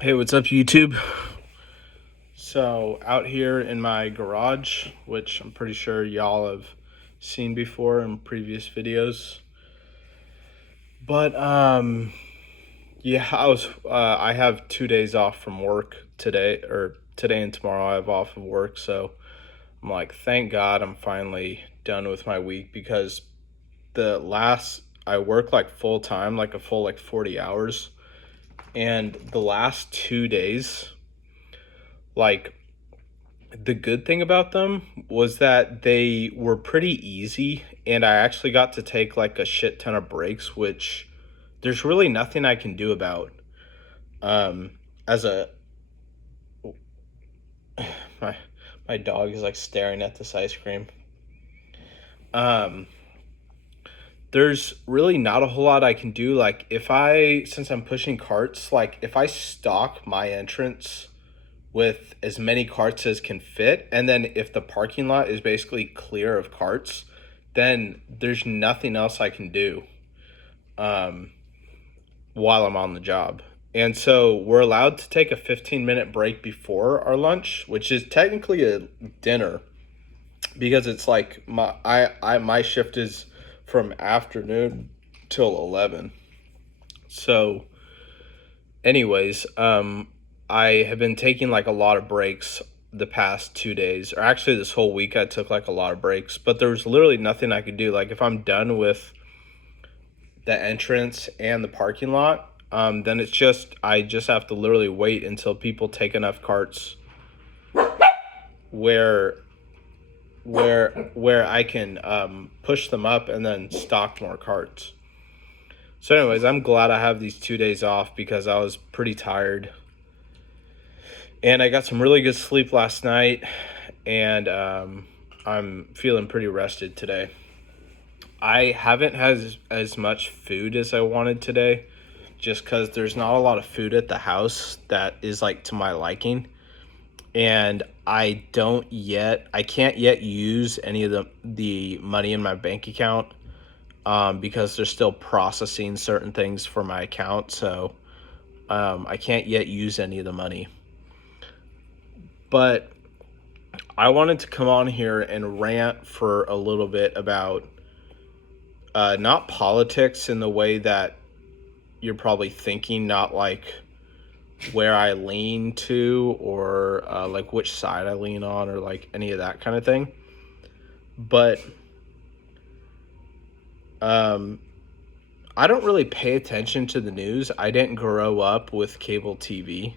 Hey, what's up, YouTube? So, out here in my garage, which I'm pretty sure y'all have seen before in previous videos. But, yeah, I have 2 days off from work today, or today and tomorrow I have off of work. So, I'm like, thank God I'm finally done with my week because I work like full time, like a full, like 40 hours. And the last 2 days, like, the good thing about them was that they were pretty easy, and I actually got to take like a shit ton of breaks, which there's really nothing I can do about. Um, as a my my dog is like staring at this ice cream. Um, there's really not a whole lot I can do. Like since I'm pushing carts, like if I stock my entrance with as many carts as can fit, and then if the parking lot is basically clear of carts, then there's nothing else I can do um, while I'm on the job. And so we're allowed to take a 15-minute break before our lunch, which is technically a dinner because it's like my shift is from afternoon till 11. So anyways, I have been taking like a lot of breaks the past 2 days, or actually this whole week I took like a lot of breaks, but there was literally nothing I could do. Like if I'm done with the entrance and the parking lot, then I just have to literally wait until people take enough carts where where I can push them up and then stock more carts. So anyways, I'm glad I have these 2 days off because I was pretty tired. And I got some really good sleep last night, and I'm feeling pretty rested today. I haven't had as much food as I wanted today, just because there's not a lot of food at the house that is like to my liking. And I can't yet use any of the money in my bank account because they're still processing certain things for my account. So I can't yet use any of the money. But I wanted to come on here and rant for a little bit about not politics in the way that you're probably thinking, not like where I lean to or like which side I lean on or like any of that kind of thing. But I don't really pay attention to the news. I didn't grow up with cable TV.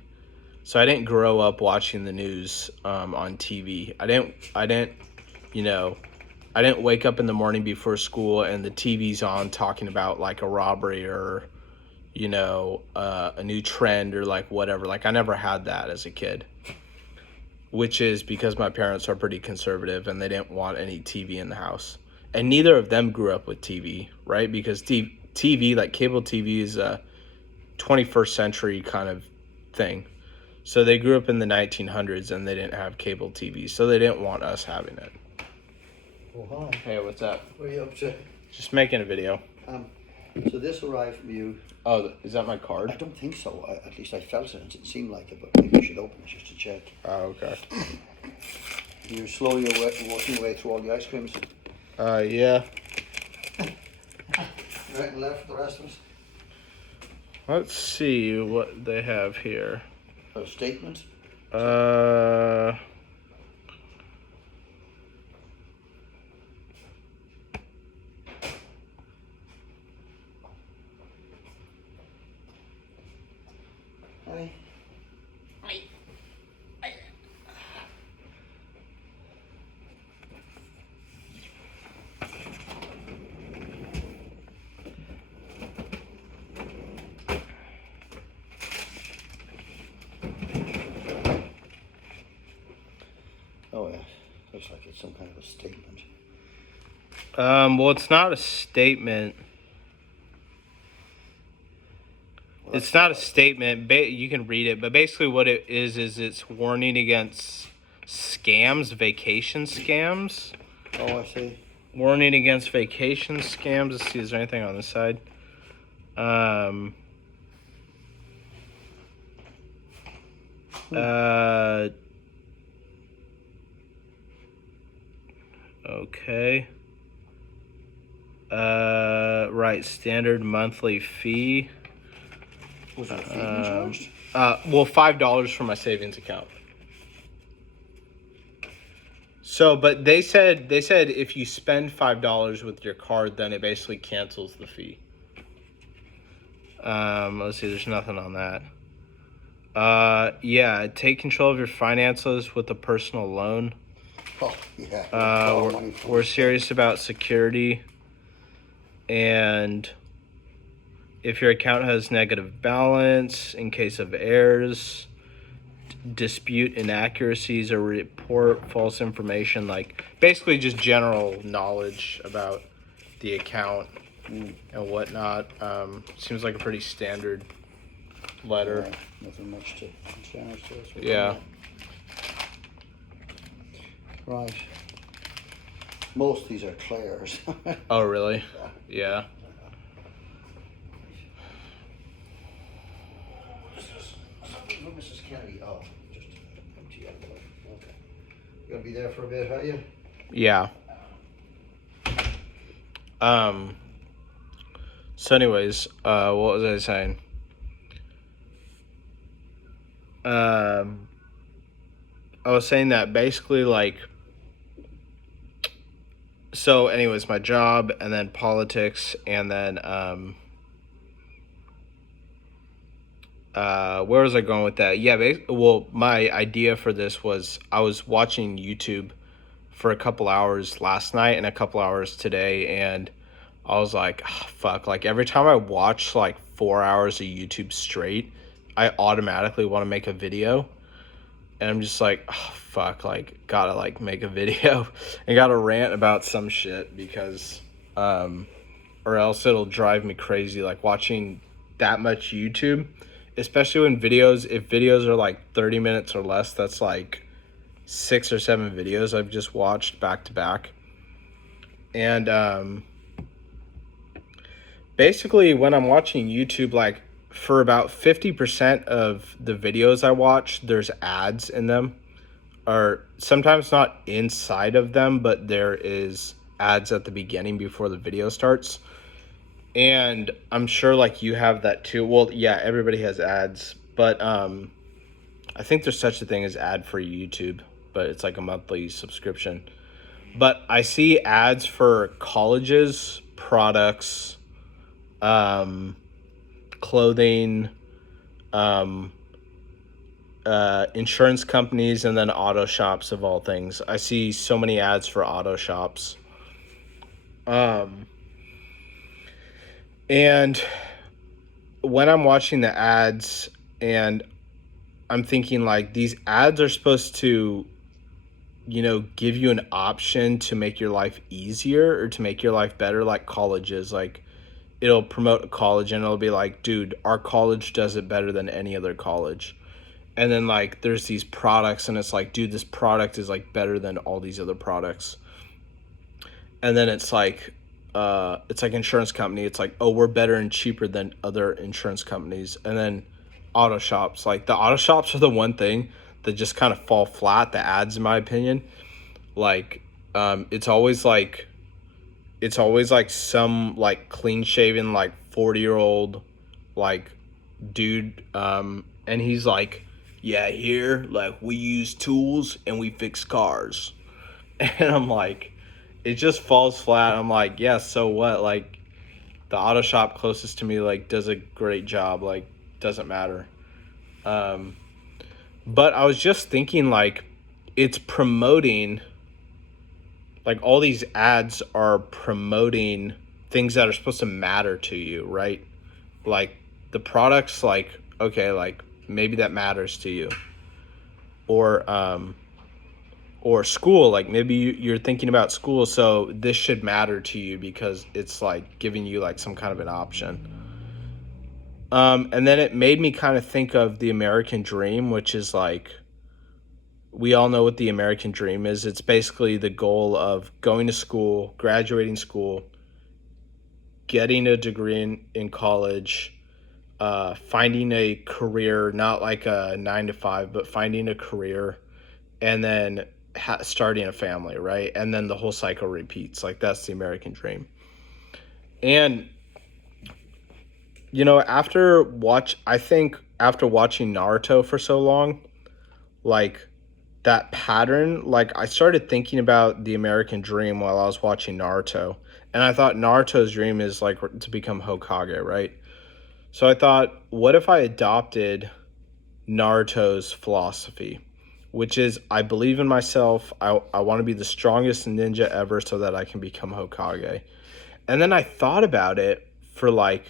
So I didn't grow up watching the news on TV. I didn't wake up in the morning before school and the TV's on talking about like a robbery or, a new trend or like whatever. Like I never had that as a kid, which is because my parents are pretty conservative and they didn't want any TV in the house. And neither of them grew up with TV, right? Because TV, like cable TV, is a 21st century kind of thing. So they grew up in the 1900s and they didn't have cable TV, so they didn't want us having it. Oh, hi. Hey, what's up? What are you up to? Just making a video. So this arrived from you. Oh, is that my I card? don't think so. At least I felt it. It didn't seem like it, but maybe you should open it just to check. Oh, okay. You're slowly working your way through all the ice creams. Yeah. Right and left for the rest of us. Let's see what they have here. A statement. Hi. Oh yeah, looks like it's some kind of a statement. Well, it's not a statement. Well, It's not a statement. You can read it, but basically what it is it's warning against scams, vacation scams. Oh, I see. Warning against vacation scams. Let's see, is there anything on this side? Okay. Right, standard monthly fee. Was there a fee being charged? Well, $5 for my savings account. So, but they said if you spend $5 with your card, then it basically cancels the fee. Let's see, there's nothing on that. Yeah, take control of your finances with a personal loan. Oh, yeah. We're serious about security, and if your account has negative balance, in case of errors, dispute inaccuracies, or report false information, like basically just general knowledge about the account and whatnot. Seems like a pretty standard letter. Nothing much to challenge to us. Yeah. Right. Most of these are Claire's. Oh, really? Yeah. Mrs. Kennedy. Oh, just empty envelope. Okay. You gonna be there for a bit, are you? Yeah. So anyways, what was I saying? I was saying that basically, like, so anyways, my job, and then politics, and then where was I going with that? Yeah, well, my idea for this was I was watching YouTube for a couple hours last night and a couple hours today, and I was like, oh, fuck, like every time I watch like 4 hours of YouTube straight, I automatically want to make a video, and I'm just like, oh, fuck, like gotta like make a video and gotta rant about some shit because or else it'll drive me crazy, like watching that much YouTube, especially when if videos are like 30 minutes or less. That's like 6 or 7 videos I've just watched back to back. And basically when I'm watching YouTube, like for about 50% of the videos I watch, there's ads in them, or sometimes not inside of them, but there is ads at the beginning before the video starts. And I'm sure like you have that too. Well, yeah, everybody has ads, but I think there's such a thing as ad-free YouTube, but it's like a monthly subscription. But I see ads for colleges, products, clothing, insurance companies, and then auto shops of all things. I see so many ads for auto shops. And when I'm watching the ads and I'm thinking like these ads are supposed to, give you an option to make your life easier or to make your life better, like colleges, like it'll promote a college and it'll be like, dude, our college does it better than any other college. And then like there's these products and it's like, dude, this product is like better than all these other products. And then it's like insurance company. It's like, oh, we're better and cheaper than other insurance companies. And then auto shops, like the auto shops are the one thing that just kind of fall flat, the ads, in my opinion. Like, it's always like some like clean shaven, like 40-year-old like dude. And he's like, yeah, here, like we use tools and we fix cars. And I'm like, it just falls flat. I'm like, yeah, so what? Like, the auto shop closest to me, like, does a great job. Like, doesn't matter. But I was just thinking, like, it's promoting, like, all these ads are promoting things that are supposed to matter to you, right? Like, the products, like, okay, like, maybe that matters to you. Or school, like maybe you're thinking about school, so this should matter to you because it's like giving you like some kind of an option. And then it made me kind of think of the American dream, which is like, we all know what the American dream is. It's basically the goal of going to school, graduating school, getting a degree in college, finding a career, not like a 9 to 5, but finding a career, and then starting a family, right? And then the whole cycle repeats. Like, that's the American dream. And I think after watching Naruto for so long, like that pattern, like I started thinking about the American dream while I was watching Naruto. And I thought Naruto's dream is like to become Hokage, right? So I thought, what if I adopted Naruto's philosophy, which is I believe in myself. I want to be the strongest ninja ever so that I can become Hokage. And then I thought about it for like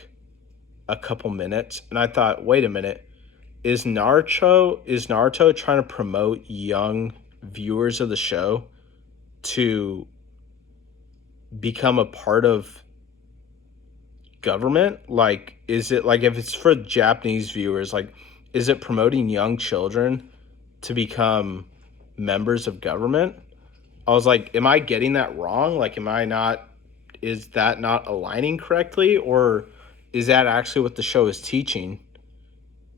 a couple minutes and I thought, wait a minute, is Naruto trying to promote young viewers of the show to become a part of government? Like, is it like, if it's for Japanese viewers, like, is it promoting young children to become members of government? I was like, am I getting that wrong? Like, is that not aligning correctly? Or is that actually what the show is teaching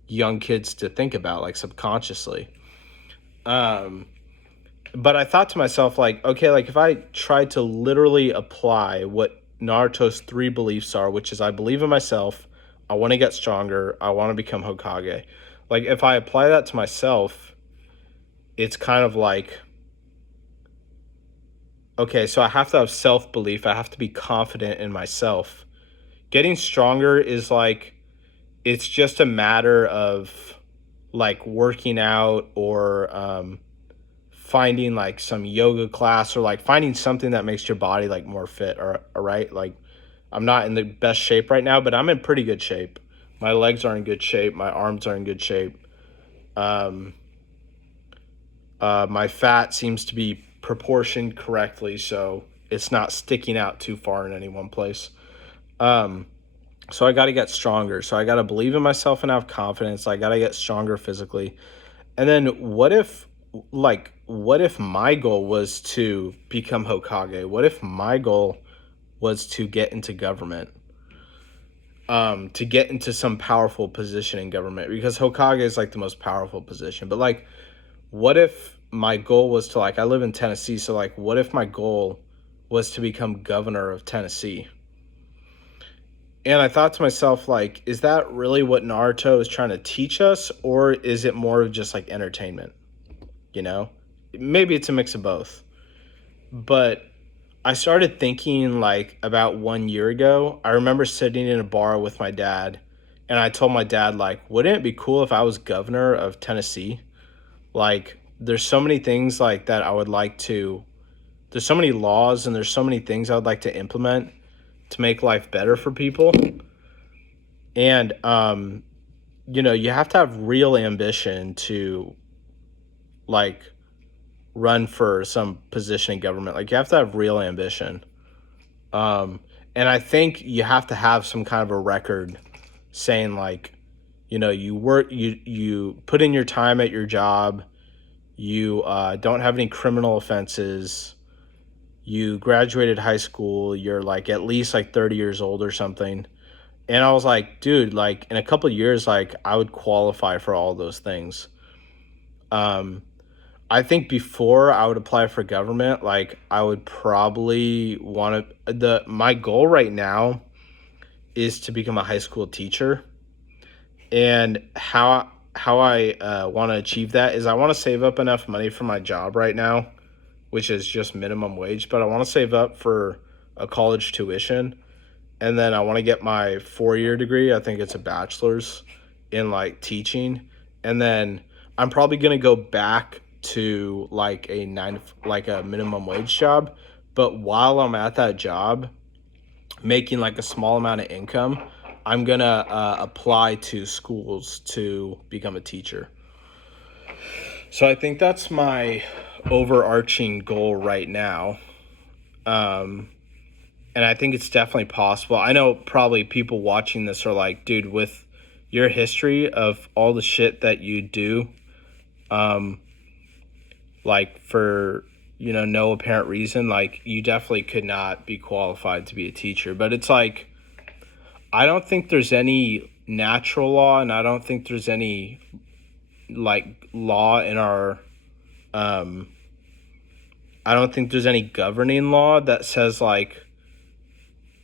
young kids to think about, like subconsciously? But I thought to myself, like, okay, like if I tried to literally apply what Naruto's 3 beliefs are, which is I believe in myself, I want to get stronger, I want to become Hokage. Like, if I apply that to myself, it's kind of like, okay, so I have to have self belief, I have to be confident in myself. Getting stronger is like, it's just a matter of like working out or finding like some yoga class or like finding something that makes your body like more fit, or right? Like, I'm not in the best shape right now, but I'm in pretty good shape. My legs are in good shape, my arms are in good shape. My fat seems to be proportioned correctly, so it's not sticking out too far in any one place. So I got to get stronger. So I got to believe in myself and have confidence. I got to get stronger physically. And then what if my goal was to become Hokage? What if my goal was to get into government? To get into some powerful position in government, because Hokage is like the most powerful position. But like, what if my goal was to, like, I live in Tennessee, so like, what if my goal was to become governor of Tennessee? And I thought to myself, like, is that really what Naruto is trying to teach us, or is it more of just like entertainment? You know, maybe it's a mix of both. But I started thinking, like, about 1 year ago. I remember sitting in a bar with my dad, and I told my dad, like, wouldn't it be cool if I was governor of Tennessee? Like, there's so many things like that I would like to. There's so many laws and there's so many things I would like to implement to make life better for people. And you have to have real ambition to like run for some position in government. Like, you have to have real ambition. And I think you have to have some kind of a record saying, like, you put in your time at your job, you don't have any criminal offenses, you graduated high school, you're like at least like 30 years old or something. And I was like, dude, like in a couple of years, like I would qualify for all those things. Um, I think before I would apply for government, like I would probably want to, my goal right now is to become a high school teacher. And how I want to achieve that is I want to save up enough money for my job right now, which is just minimum wage, but I want to save up for a college tuition. And then I want to get my 4 year degree. I think it's a bachelor's in like teaching. And then I'm probably going to go back to like like a minimum wage job. But while I'm at that job, making like a small amount of income, I'm going to apply to schools to become a teacher. So I think that's my overarching goal right now. And I think it's definitely possible. I know probably people watching this are like, dude, with your history of all the shit that you do, like for, no apparent reason, like you definitely could not be qualified to be a teacher. But it's like, I don't think there's any natural law, and I don't think there's any like law in our I don't think there's any governing law that says like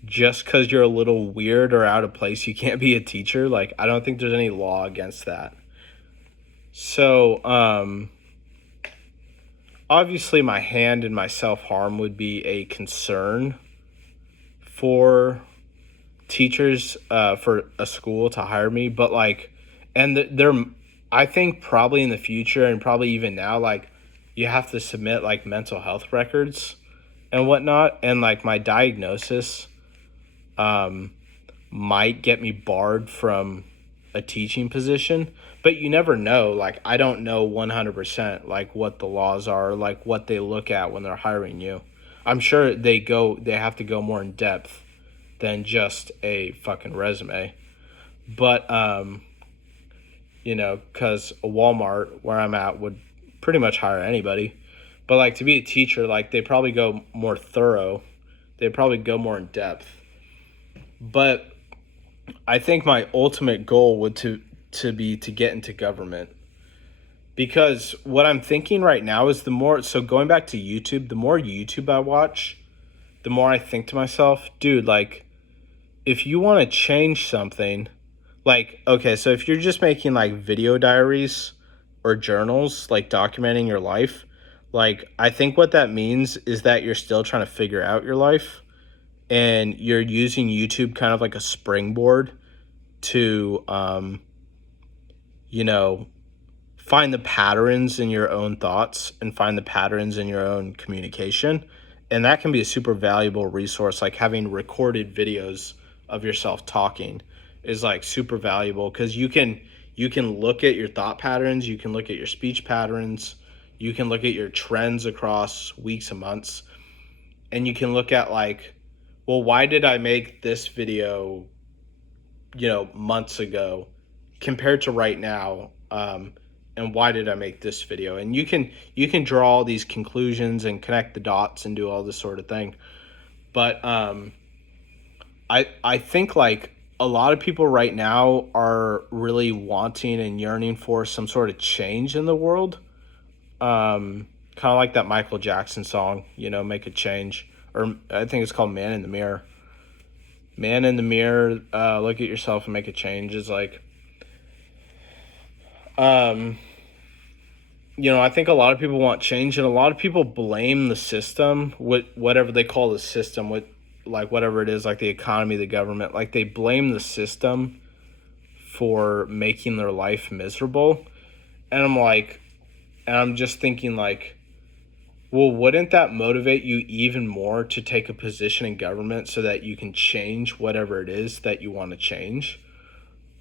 just because you're a little weird or out of place you can't be a teacher. Like, I don't think there's any law against that. So obviously my hand and my self-harm would be a concern for teachers, for a school to hire me, but like, and they're, I think probably in the future and probably even now, like, you have to submit like mental health records and whatnot, and like my diagnosis might get me barred from a teaching position, but you never know. Like, I don't know 100% like what the laws are, like what they look at when they're hiring you. I'm sure they have to go more in depth than just a fucking resume. But you know, because a Walmart where I'm at would pretty much hire anybody. But like, to be a teacher, like, they probably go more thorough. They probably go more in depth. But I think my ultimate goal would to be to get into government. Because what I'm thinking right now is going back to YouTube, the more YouTube I watch, the more I think to myself, dude, like, if you want to change something, like, okay, so if you're just making like video diaries or journals, like documenting your life, like, I think what that means is that you're still trying to figure out your life, and you're using YouTube kind of like a springboard to, you know, find the patterns in your own thoughts and find the patterns in your own communication. And that can be a super valuable resource. Like, having recorded videos of yourself talking is like super valuable, because you can look at your thought patterns, you can look at your speech patterns, you can look at your trends across weeks and months, and you can look at like, well, why did I make this video, you know, months ago compared to right now, and why did I make this video? And you can draw all these conclusions and connect the dots and do all this sort of thing. But I think like a lot of people right now are really wanting and yearning for some sort of change in the world. Kind of like that Michael Jackson song, you know, Make a Change. Or I think it's called Man in the Mirror. Man in the mirror, look at yourself and make a change is like, you know, I think a lot of people want change, and a lot of people blame the system, whatever they call the system, like whatever it is, like the economy, the government, like they blame the system for making their life miserable. And I'm just thinking like, well, wouldn't that motivate you even more to take a position in government so that you can change whatever it is that you want to change?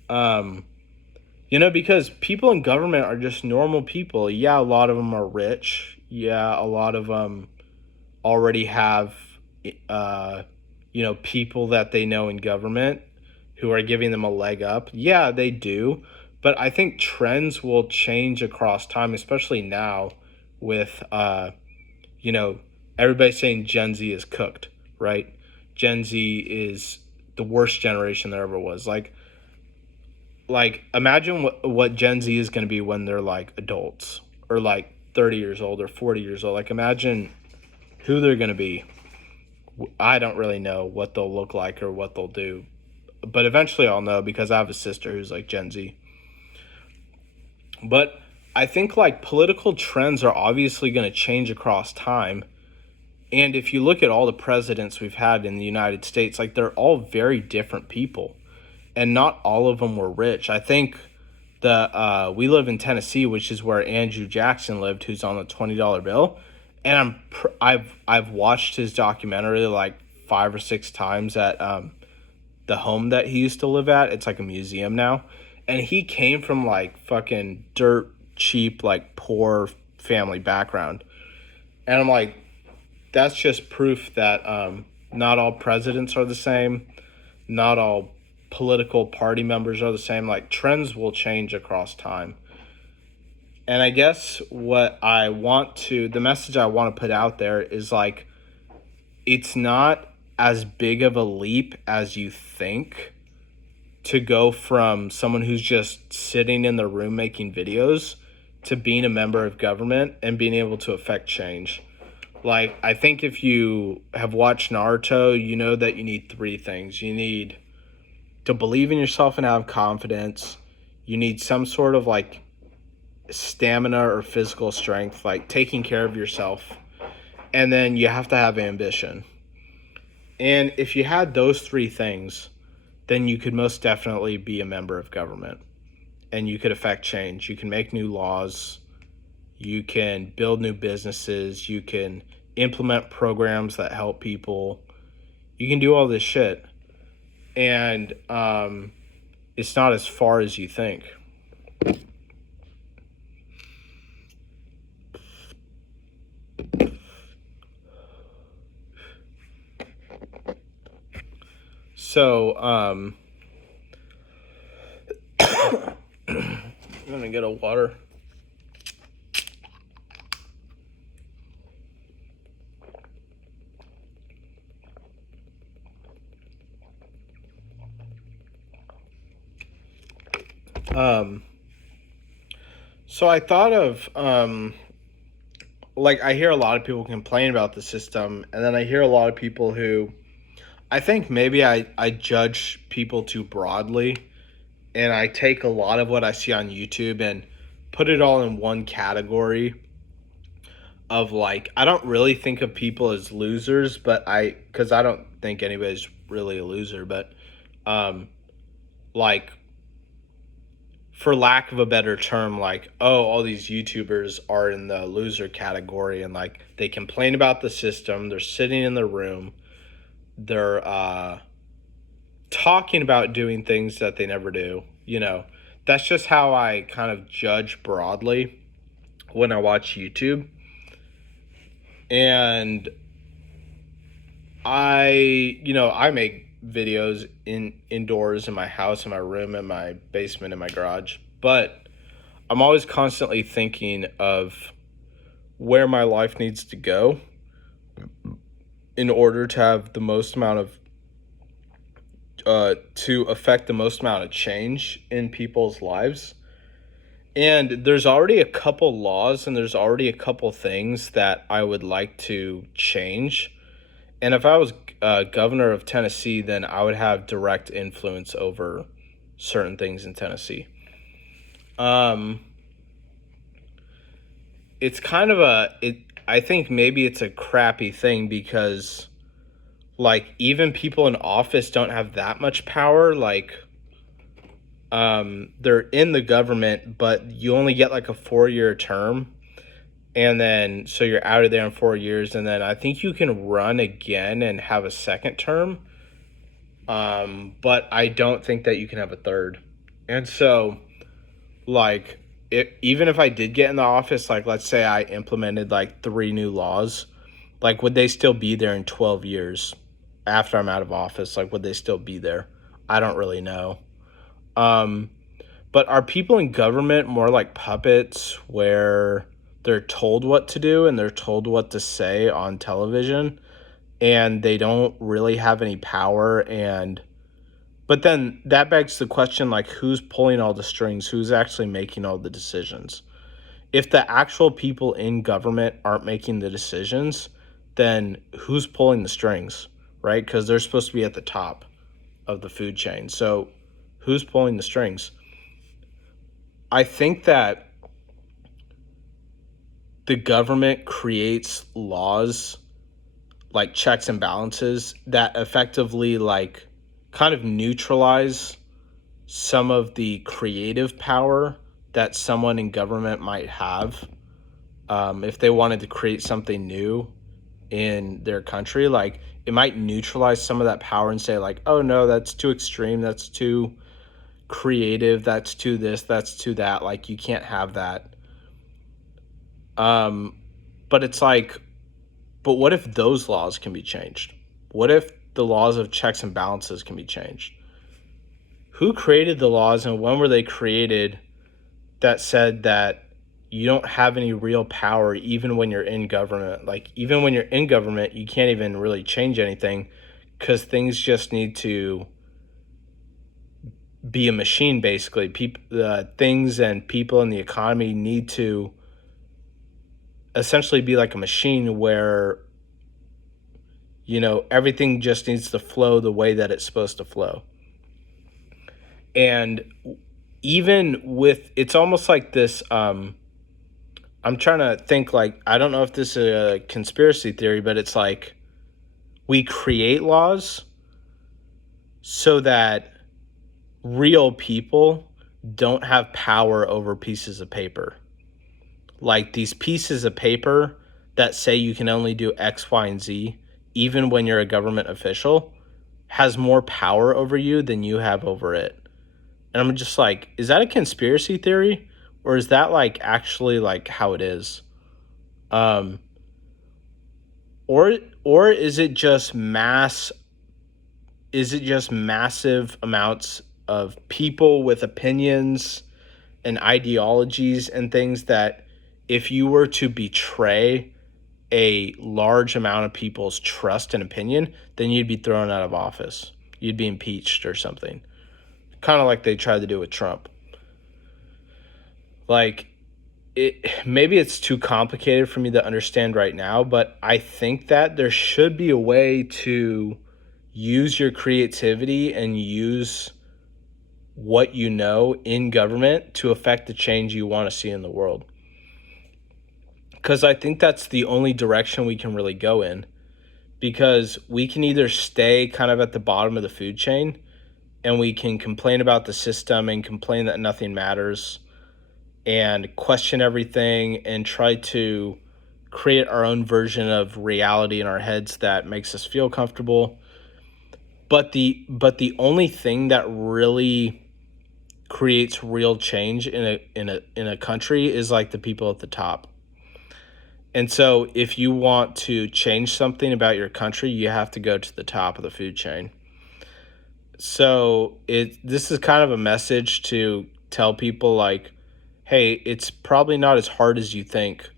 You know, because people in government are just normal people. Yeah, a lot of them are rich. Yeah, a lot of them already have, you know, people that they know in government who are giving them a leg up. Yeah, they do. But I think trends will change across time, especially now with, you know, everybody saying Gen Z is cooked, right? Gen Z is the worst generation there ever was. Like imagine what Gen Z is going to be when they're like adults, or like 30 years old or 40 years old. Like, imagine who they're going to be. I don't really know what they'll look like or what they'll do, but eventually I'll know, because I have a sister who's like Gen Z. But I think like political trends are obviously going to change across time. And if you look at all the presidents we've had in the United States, like, they're all very different people, and not all of them were rich. I think we live in Tennessee, which is where Andrew Jackson lived, who's on the $20 bill. And I've watched his documentary like 5 or 6 times at the home that he used to live at. It's like a museum now. And he came from like fucking dirt cheap, like poor family background. And I'm like, that's just proof that not all presidents are the same. Not all political party members are the same. Like, trends will change across time. And I guess the message I want to put out there is like, it's not as big of a leap as you think to go from someone who's just sitting in their room making videos to being a member of government and being able to affect change. Like, I think if you have watched Naruto, you know that you need three things. You need to believe in yourself and have confidence. You need some sort of like stamina or physical strength, like taking care of yourself. And then you have to have ambition. And if you had those three things, then you could most definitely be a member of government. And you could affect change. You can make new laws. You can build new businesses. You can implement programs that help people. You can do all this shit. And it's not as far as you think. So, I'm gonna get a water. So I thought of, like, I hear a lot of people complain about the system, and then I hear a lot of people who, I think maybe I judge people too broadly, and I take a lot of what I see on YouTube and put it all in one category of, like, I don't really think of people as losers, but because I don't think anybody's really a loser, but, like, for lack of a better term, like, oh, all these YouTubers are in the loser category, and like they complain about the system, they're sitting in their room, they're talking about doing things that they never do. That's just how I kind of judge broadly when I watch YouTube. And I make videos indoors in my house, in my room, in my basement, in my garage, but I'm always constantly thinking of where my life needs to go in order to have the most amount of to affect the most amount of change in people's lives. And there's already a couple laws and there's already a couple things that I would like to change. And if I was governor of Tennessee, then I would have direct influence over certain things in Tennessee. It's kind of I think maybe it's a crappy thing because, like, even people in office don't have that much power. Like, they're in the government, but you only get like a 4-year term. And then, so you're out of there in 4 years, and then I think you can run again and have a second term. But I don't think that you can have a third. And so, like, even if I did get in the office, like, let's say I implemented like 3 new laws, like, would they still be there in 12 years after I'm out of office? Like, would they still be there? I don't really know. But are people in government more like puppets where they're told what to do and they're told what to say on television and they don't really have any power? But then that begs the question, like, who's pulling all the strings? Who's actually making all the decisions? If the actual people in government aren't making the decisions, then who's pulling the strings, right? Because they're supposed to be at the top of the food chain. So who's pulling the strings? I think that the government creates laws, like checks and balances, that effectively, like, kind of neutralize some of the creative power that someone in government might have, if they wanted to create something new in their country. Like, it might neutralize some of that power and say, like, oh no, that's too extreme, that's too creative, that's too this, that's too that, like, you can't have that. But it's like, but what if those laws can be changed? What if the laws of checks and balances can be changed? Who created the laws and when were they created that said that you don't have any real power even when you're in government? Like, even when you're in government, you can't even really change anything because things just need to be a machine. Basically, things and people in the economy need to essentially be like a machine where, everything just needs to flow the way that it's supposed to flow. And even with, it's almost like this, I'm trying to think, like, I don't know if this is a conspiracy theory, but it's like we create laws so that real people don't have power over pieces of paper. Like these pieces of paper that say you can only do X, Y, and Z, even when you're a government official, has more power over you than you have over it. And I'm just like, is that a conspiracy theory? Or is that like actually like how it is? Or is it just massive amounts of people with opinions and ideologies and things that if you were to betray a large amount of people's trust and opinion, then you'd be thrown out of office. You'd be impeached or something. Kind of like they tried to do with Trump. Like, maybe it's too complicated for me to understand right now, but I think that there should be a way to use your creativity and use what you know in government to affect the change you want to see in the world. Because I think that's the only direction we can really go in. Because we can either stay kind of at the bottom of the food chain and we can complain about the system and complain that nothing matters and question everything and try to create our own version of reality in our heads that makes us feel comfortable. But the only thing that really creates real change in a country is like the people at the top. And so if you want to change something about your country, you have to go to the top of the food chain. So this is kind of a message to tell people like, hey, it's probably not as hard as you think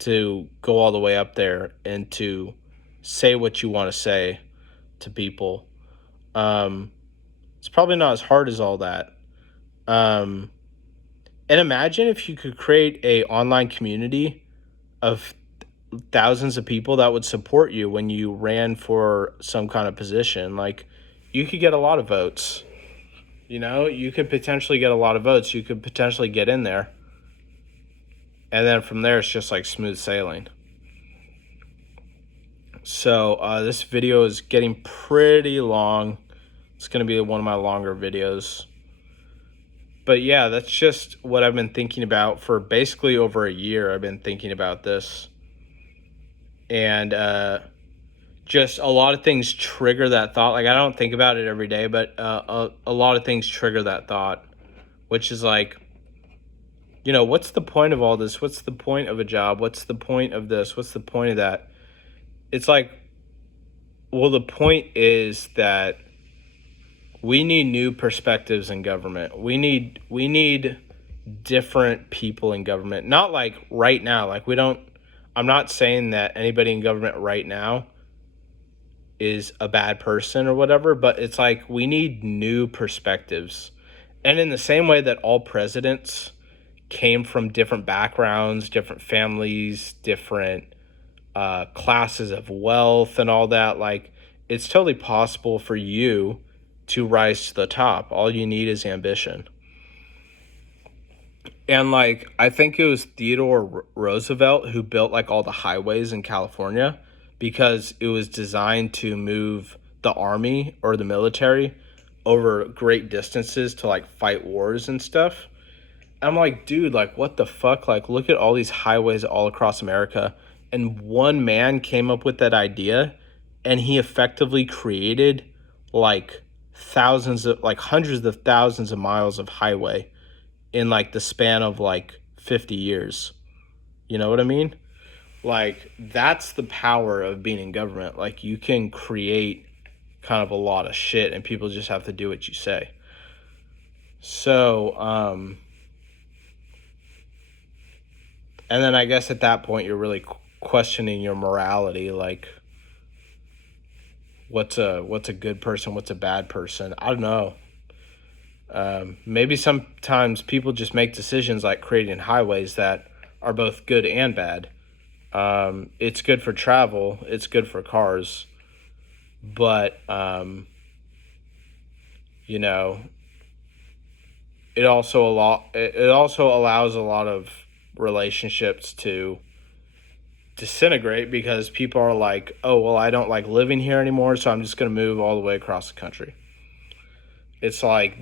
to go all the way up there and to say what you want to say to people. It's probably not as hard as all that. And imagine if you could create a online community of thousands of people that would support you when you ran for some kind of position. Like, you could get a lot of votes. You could potentially get a lot of votes. You could potentially get in there. And then from there, it's just like smooth sailing. So this video is getting pretty long. It's going to be one of my longer videos. But yeah, that's just what I've been thinking about for basically over a year. I've been thinking about this. And just a lot of things trigger that thought. Like, I don't think about it every day, but a lot of things trigger that thought, which is like, what's the point of all this? What's the point of a job? What's the point of this? What's the point of that? It's like, well, the point is that we need new perspectives in government. We need different people in government. Not like right now. Like, I'm not saying that anybody in government right now is a bad person or whatever, but it's like we need new perspectives. And in the same way that all presidents came from different backgrounds, different families, different classes of wealth and all that, like, it's totally possible for you to rise to the top. All you need is ambition. And like, I think it was Theodore Roosevelt who built like all the highways in California because it was designed to move the army or the military over great distances to like fight wars and stuff. I'm like, dude, like, what the fuck? Like, look at all these highways all across America. And one man came up with that idea and he effectively created like hundreds of thousands of miles of highway in like the span of like 50 years. You know what I mean? Like, that's the power of being in government. Like, you can create kind of a lot of shit and people just have to do what you say. So, and then I guess at that point you're really questioning your morality. Like, what's a good person? What's a bad person? I don't know. Maybe sometimes people just make decisions like creating highways that are both good and bad. It's good for travel, it's good for cars, but you know, it also allows a lot of relationships to disintegrate because people are like, oh well, I don't like living here anymore, so I'm just going to move all the way across the country. It's like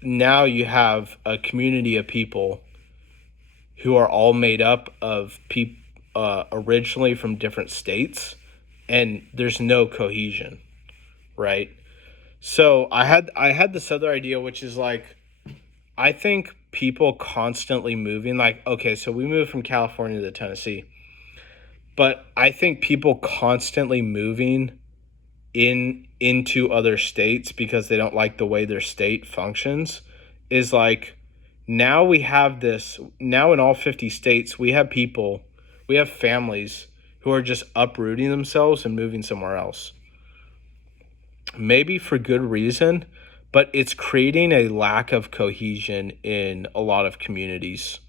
now you have a community of people who are all made up of people originally from different states, and there's no cohesion, right? So I had this other idea, which is like, I think people constantly moving, like, okay, so we moved from California to Tennessee, but I think people constantly moving into other states because they don't like the way their state functions is like, now we have this, now in all 50 states we have people, we have families who are just uprooting themselves and moving somewhere else, maybe for good reason, but it's creating a lack of cohesion in a lot of communities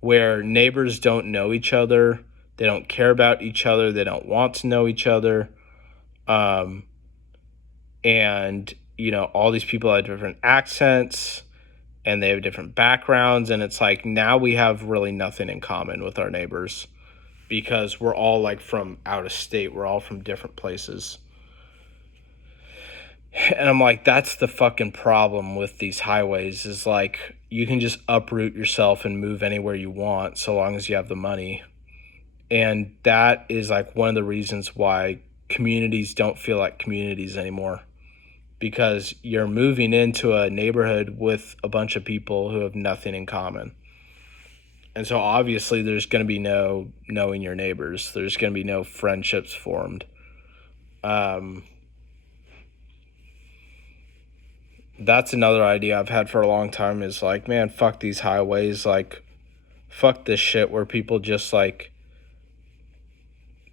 where neighbors don't know each other, they don't care about each other, they don't want to know each other. And all these people have different accents and they have different backgrounds, and it's like now we have really nothing in common with our neighbors because we're all like from out of state, we're all from different places. And I'm like, that's the fucking problem with these highways, is like you can just uproot yourself and move anywhere you want so long as you have the money. And that is like one of the reasons why communities don't feel like communities anymore, because you're moving into a neighborhood with a bunch of people who have nothing in common. And so obviously there's going to be no knowing your neighbors. There's going to be no friendships formed. That's another idea I've had for a long time, is like, man, fuck these highways. Like, fuck this shit where people just like,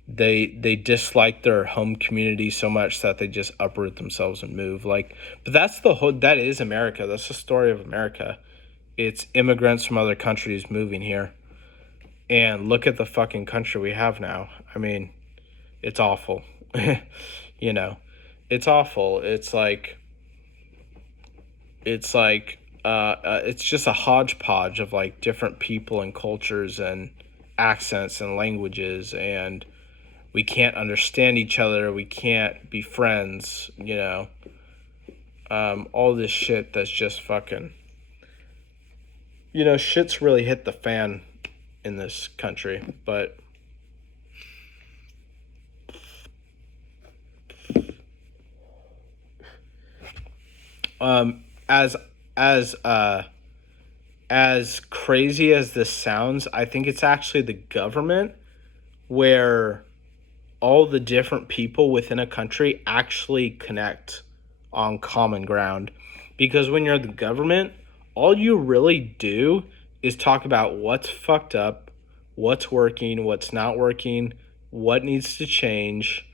they dislike their home community so much that they just uproot themselves and move. Like, but that's the whole, that is America. That's the story of America. It's immigrants from other countries moving here. And look at the fucking country we have now. I mean, it's awful. It's awful. It's just a hodgepodge of like different people and cultures and accents and languages, and we can't understand each other, we can't be friends, all this shit that's just fucking, shit's really hit the fan in this country. But as crazy as this sounds, I think it's actually the government where all the different people within a country actually connect on common ground. Because when you're the government, all you really do is talk about what's fucked up, what's working, what's not working, what needs to change,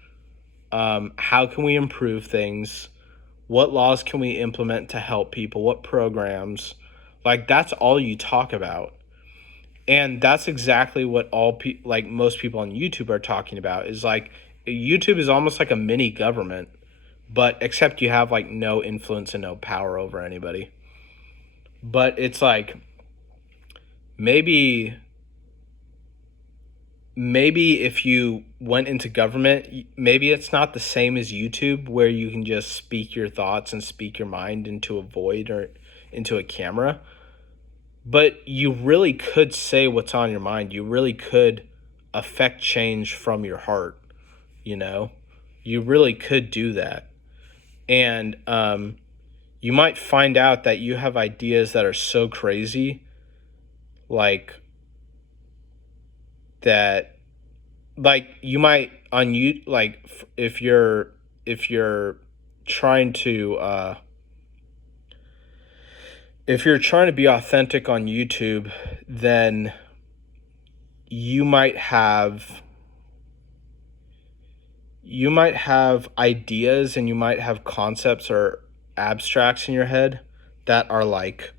how can we improve things, what laws can we implement to help people, what programs. Like, that's all you talk about. And that's exactly what like most people on YouTube are talking about, is like YouTube is almost like a mini government, but except you have like no influence and no power over anybody. But it's like, maybe if you went into government, maybe it's not the same as YouTube where you can just speak your thoughts and speak your mind into a void or into a camera. But you really could say what's on your mind. You really could affect change from your heart, You really could do that. And you might find out that you have ideas that are so crazy, like that, like you might on you, like if you're trying to if you're trying to be authentic on YouTube, then you might have ideas and you might have concepts or abstracts in your head that are like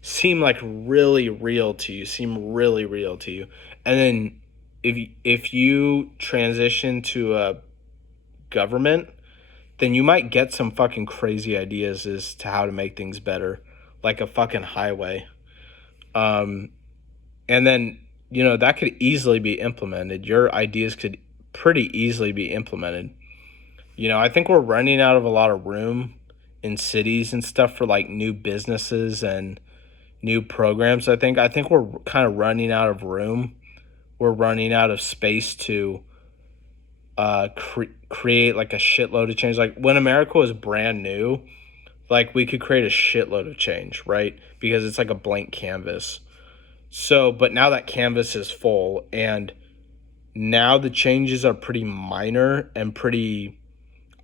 seem like really real to you, and then if you transition to a government, then you might get some fucking crazy ideas as to how to make things better, like a fucking highway. Um, and then, that could easily be implemented. Your ideas could pretty easily be implemented. I think we're running out of a lot of room in cities and stuff for like new businesses and new programs. I think we're kind of running out of room. We're running out of space to create like a shitload of change. Like when America was brand new, like we could create a shitload of change, right? Because it's like a blank canvas. So, but now that canvas is full, and now the changes are pretty minor and pretty,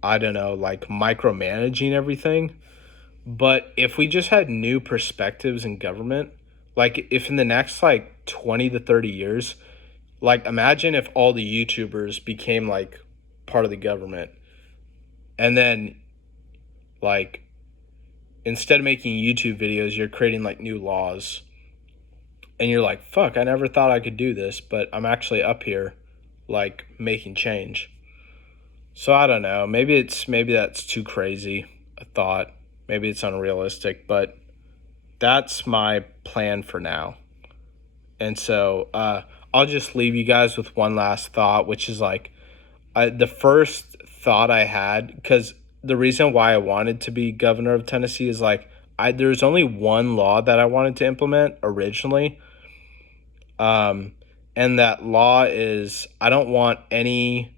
I don't know, like micromanaging everything. But if we just had new perspectives in government, like if in the next like 20 to 30 years, like imagine if all the YouTubers became like part of the government, and then like instead of making YouTube videos, you're creating like new laws, and you're like, fuck, I never thought I could do this, but I'm actually up here like making change. So I don't know. Maybe that's too crazy a thought. Maybe it's unrealistic, but that's my plan for now. And so I'll just leave you guys with one last thought, which is like the first thought I had, because the reason why I wanted to be governor of Tennessee is like there's only one law that I wanted to implement originally. And that law is I don't want any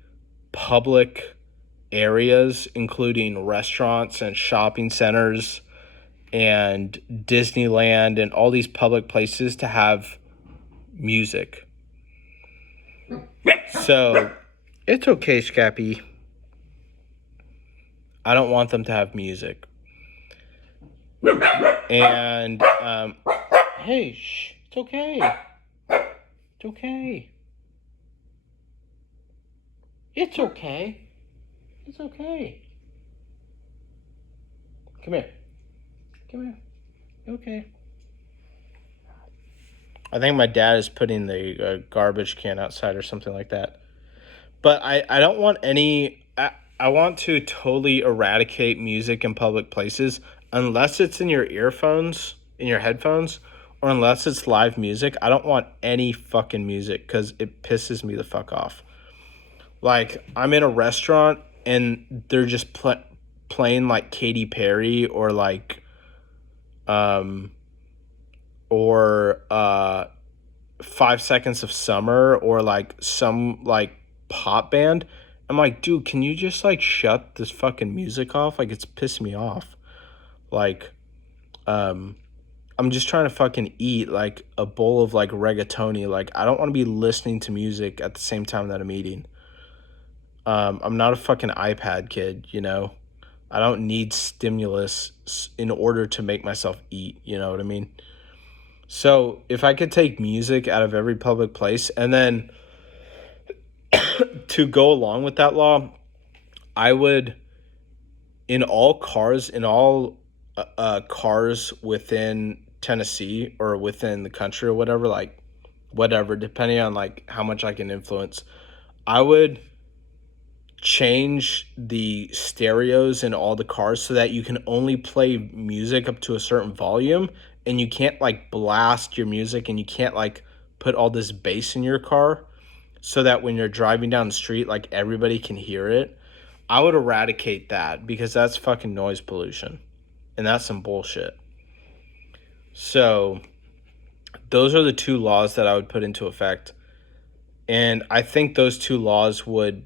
public areas, including restaurants and shopping centers and Disneyland and all these public places, to have music. So it's okay, Scrappy. I don't want them to have music. And hey, shh, it's okay. It's okay. It's okay. It's okay. Come here. Come here. Okay. I think my dad is putting the garbage can outside or something like that. But I don't want any... I want to totally eradicate music in public places unless it's in your earphones, in your headphones, or unless it's live music. I don't want any fucking music because it pisses me the fuck off. Like, I'm in a restaurant and they're just playing like Katy Perry or like or 5 Seconds of Summer or like some like pop band. I'm like, dude, can you just like shut this fucking music off? Like, it's pissing me off. Like, I'm just trying to fucking eat like a bowl of like rigatoni. Like, I don't want to be listening to music at the same time that I'm eating. I'm not a fucking iPad kid, I don't need stimulus in order to make myself eat, you know what I mean? So if I could take music out of every public place, and then to go along with that law, I would, in all cars within Tennessee or within the country or whatever, like whatever, depending on like how much I can influence, I would change the stereos in all the cars so that you can only play music up to a certain volume, and you can't like blast your music, and you can't like put all this bass in your car so that when you're driving down the street, like everybody can hear it. I would eradicate that because that's fucking noise pollution, and that's some bullshit. So those are the two laws that I would put into effect. And I think those two laws would,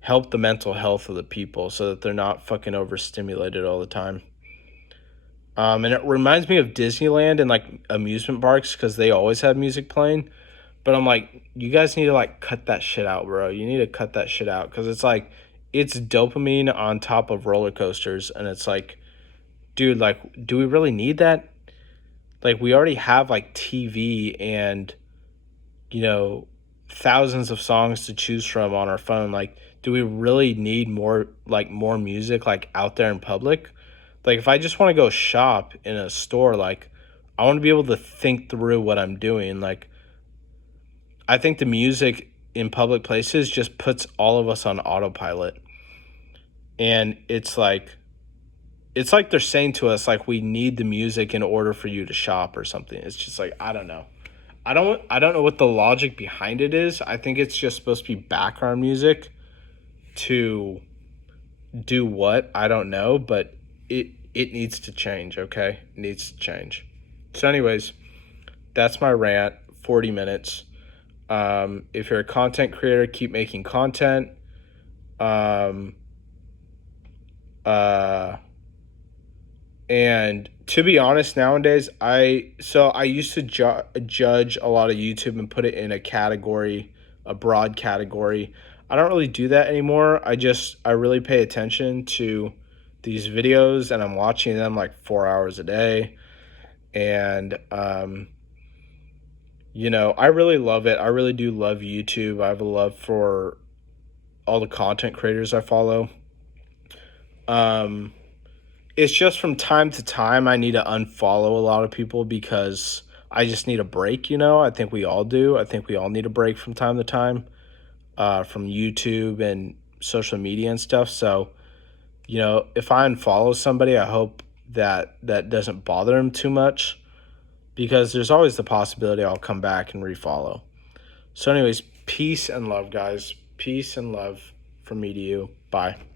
help the mental health of the people so that they're not fucking overstimulated all the time. And it reminds me of Disneyland and like amusement parks because they always have music playing. But I'm like, you guys need to like cut that shit out, bro. You need to cut that shit out because it's like, it's dopamine on top of roller coasters. And it's like, dude, like, do we really need that? Like, we already have like TV and, thousands of songs to choose from on our phone. Like, do we really need more music like out there in public? Like, if I just want to go shop in a store, like, I want to be able to think through what I'm doing. Like, I think the music in public places just puts all of us on autopilot. And it's like they're saying to us, like, we need the music in order for you to shop or something. It's just like, I don't know. I don't know what the logic behind it is. I think it's just supposed to be background music to do what? I don't know, but it needs to change, okay? It needs to change. So anyways, that's my rant, 40 minutes. If you're a content creator, keep making content. Um, uh, and to be honest, nowadays, I used to judge a lot of YouTube and put it in a category, a broad category. I don't really do that anymore. I really pay attention to these videos, and I'm watching them like 4 hours a day. And I really love it. I really do love YouTube. I have a love for all the content creators I follow. It's just from time to time I need to unfollow a lot of people because I just need a break, I think we all do. I think we all need a break from time to time, from YouTube and social media and stuff. So, if I unfollow somebody, I hope that doesn't bother them too much, because there's always the possibility I'll come back and refollow. So anyways, peace and love, guys. Peace and love from me to you. Bye.